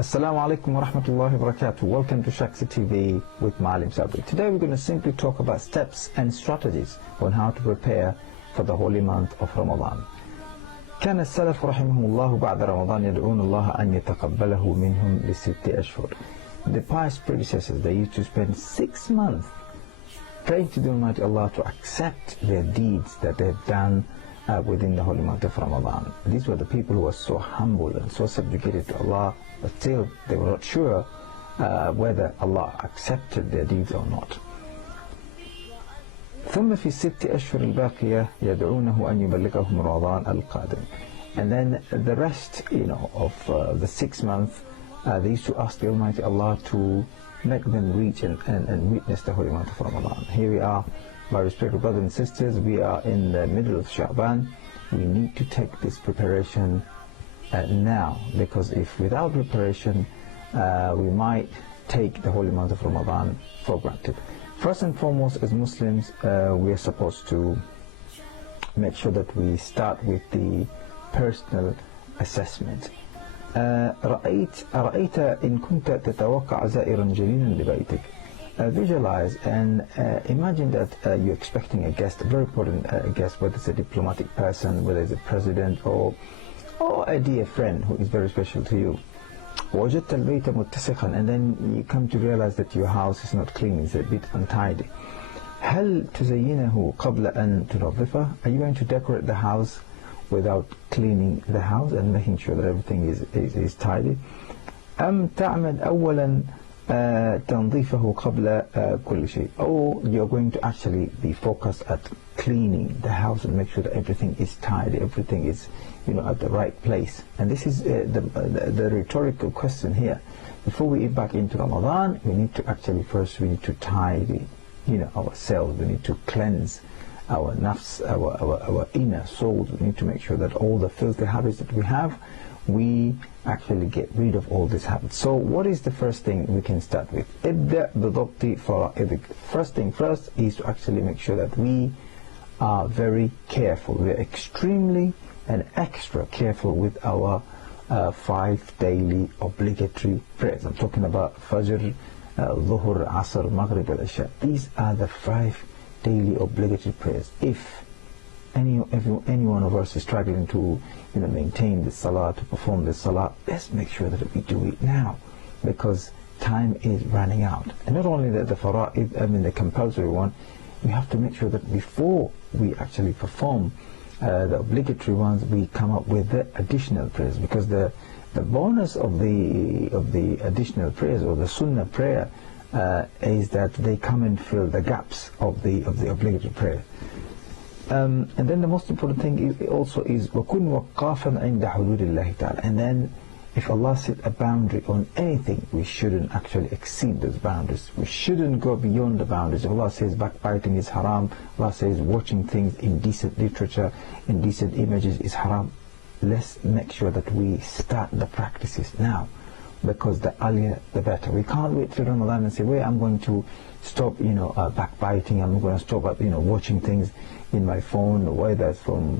Assalamu alaikum wa rahmatullahi wa barakatuh. Welcome to Shaksi TV with Maalim Sabri. Today we're going to simply talk about steps and strategies on how to prepare for the holy month of Ramadan. كان السلف رحمهم الله بعد رمضان يدعون الله أن يتقبله منهم ل6 أشهر. The pious predecessors, they used to spend 6 months praying to the Almighty Allah to accept their deeds that they've done within the holy month of Ramadan. These were the people who were so humble and so subjugated to Allah, but still they were not sure whether Allah accepted their deeds or not. ثم في ال6 أشهر الباقية يدعونه أن يبلغهم رمضان القادم. And then the rest, of the 6 months, they used to ask the Almighty Allah to make them reach and witness the holy month of Ramadan. Here we are, my respected brothers and sisters, we are in the middle of Sha'ban. We need to take this preparation now, because if without preparation we might take the holy month of Ramadan for granted. First and foremost, as Muslims, we are supposed to make sure that we start with the personal assessment. أرأيت إن كنت تتوقع زائرا جليلا لبيتك. Visualize and imagine that you're expecting a guest, a very important guest, whether it's a diplomatic person, whether it's a president or a dear friend who is very special to you. وجدت البيت متسخا, and then you come to realize that your house is not clean, it's a bit untidy. هل تزينه قبل أن تنظفه? Are you going to decorate the house without cleaning the house and making sure that everything is tidy? أم تعمد أولا تنظيفه قبل كل شيء? Or you're going to actually be focused at cleaning the house and make sure that everything is tidy, everything is at the right place. And this is the rhetorical question here. Before we get back into Ramadan, we need to actually we need to tidy ourselves. We need to cleanse our nafs, our inner souls. We need to make sure that all the filthy habits that we have, we actually get rid of all these habits. So what is the first thing we can start with? First thing first is to actually make sure that we are very careful. We are extremely and extra careful with our 5 daily obligatory prayers. I'm talking about Fajr, Dhuhr, Asr, Maghrib, and Isha. These are the 5 daily obligatory prayers. If any one of us is struggling to maintain the salah, to perform the salah, let's make sure that we do it now, because time is running out. And not only that, the fara'id, the compulsory one, we have to make sure that before we actually perform the obligatory ones, we come up with the additional prayers, because the bonus of the additional prayers or the sunnah prayer is that they come and fill the gaps of the obligatory prayer. And then the most important thing also is وَكُنْ وَقَّافًا عِنْدَ حُدُودِ اللَّهِ تَعَالَى. And then if Allah set a boundary on anything, we shouldn't actually exceed those boundaries. We shouldn't go beyond the boundaries. If Allah says backbiting is haram, Allah says watching things, indecent literature, indecent images is haram, let's make sure that we start the practices now, because the earlier the better. We can't wait till Ramadan and say, well, I'm going to stop backbiting, I'm going to stop watching things in my phone, whether it's from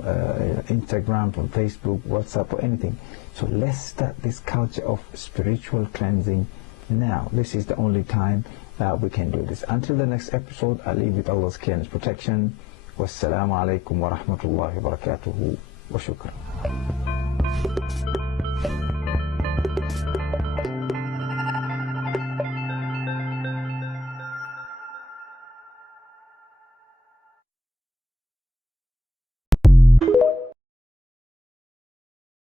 Instagram, from Facebook, WhatsApp, or anything. So let's start this culture of spiritual cleansing now. This is the only time we can do this. Until the next episode, I leave with Allah's care and protection. Wassalamu alaikum wa rahmatullahi wa barakatuhu wa shukran.